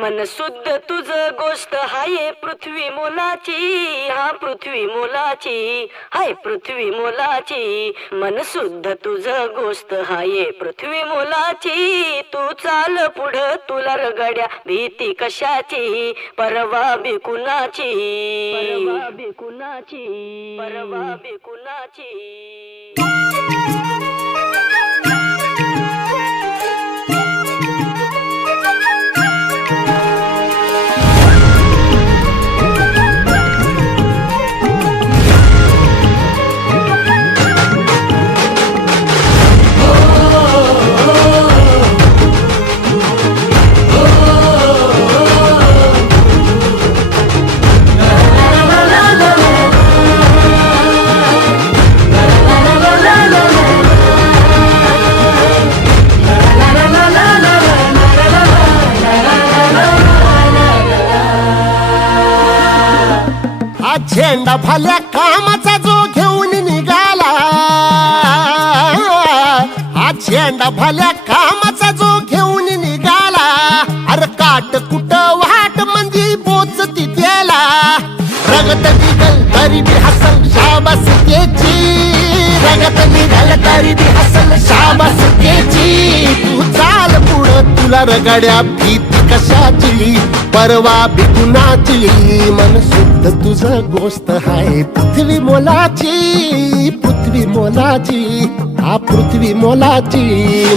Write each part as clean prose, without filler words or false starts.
मन शुद्ध तुझ गोष्ट हाय पृथ्वी मोलाची, हा पृथ्वी मोलाची, हाय पृथ्वी मोलाची. मन शुद्ध तुझ गोष्ट हाय पृथ्वी मोलाची. तू चाल पुढं तुला रगड्या भीती कशाची, परवा बिकुनाची, परवा बिकुनाची, परवा बिकुनाची. झेंडा भल्या कामाचा जो घेऊन निघाला, हा झेंडा भल्या कामाचा जो घेऊन निघाला. अरे काट कुट वाट म्हणजे पोचती त्याला, रगत निघल तरी बी हसल शाबास त्याची, रगत निघल तरी बी हसल शाबास त्याची. तू चाल पुढं तुला रगड्या भीती कशाची, परवा बिकुनाची. मन शुद्ध तुझ गोष्ट हाय पृथ्वी मोलाची, पृथ्वी मोलाची, हा पृथ्वी मोलाची.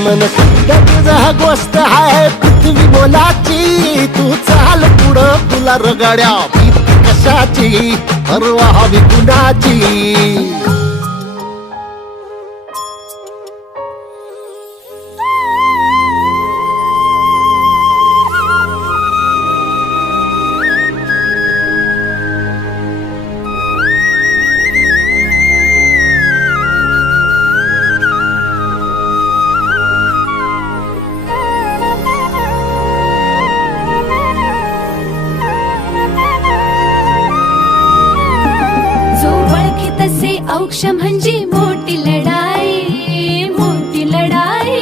मन शुद्ध तुझ गोष्ट हाय पृथ्वी मोलाची. तू चाल पुढं तुला रगड्या भीती कशाची, परवा बिकुनाची. औक्ष म्हणजे मोठी लढाई, मोठी लढाई.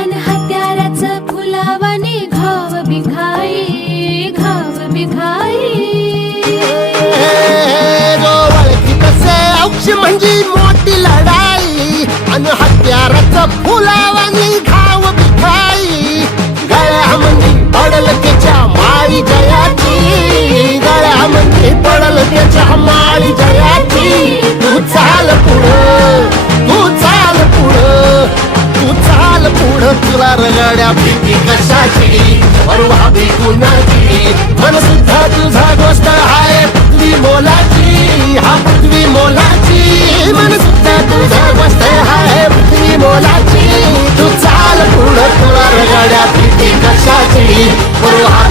अन हत्याराचं फुलावाने घाव बिघाई, घाव बिघाई. औक्ष म्हणजे मोठी लढाई, अन हत्याराचं फुलावाने घाव बिघाई. गळ्यामध्ये पडल त्याच्या माळी जयाची, गळ्यामध्ये पडल त्याच्या माळी जयाची. तू चाल पुढं, तू चाल पुढं, तू चाल पुढं तुला रगड्या भीती कशाची, परवा बिकुनाची. मन सुद्धा तुझा गोष्ट हाय पृथ्वी मोलाची, हा पृथ्वी मोलाची. मन सुद्धा तुझा गोष्ट हाय पृथ्वी मोलाची. तू चाल पुढं तुला रगड्या भीती कशाची, परवा